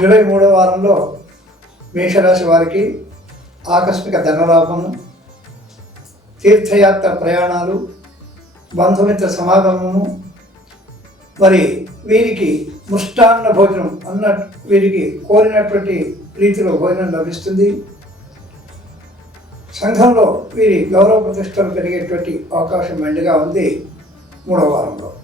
వారంలో మేషరాశి వారికి ఆకస్మిక ధనలాభము తీర్థయాత్ర ప్రయాణాలు బంధుమిత్ర సమాగమము మరి వీరికి ముష్టాన్న భోజనం అన్న వీరికి కోరినటువంటి రీతిలో భోజనం లభిస్తుంది. సంఘంలో వీరి గౌరవ ప్రతిష్టలు పెరిగేటువంటి అవకాశం మెండుగా ఉంది మూడవ వారంలో.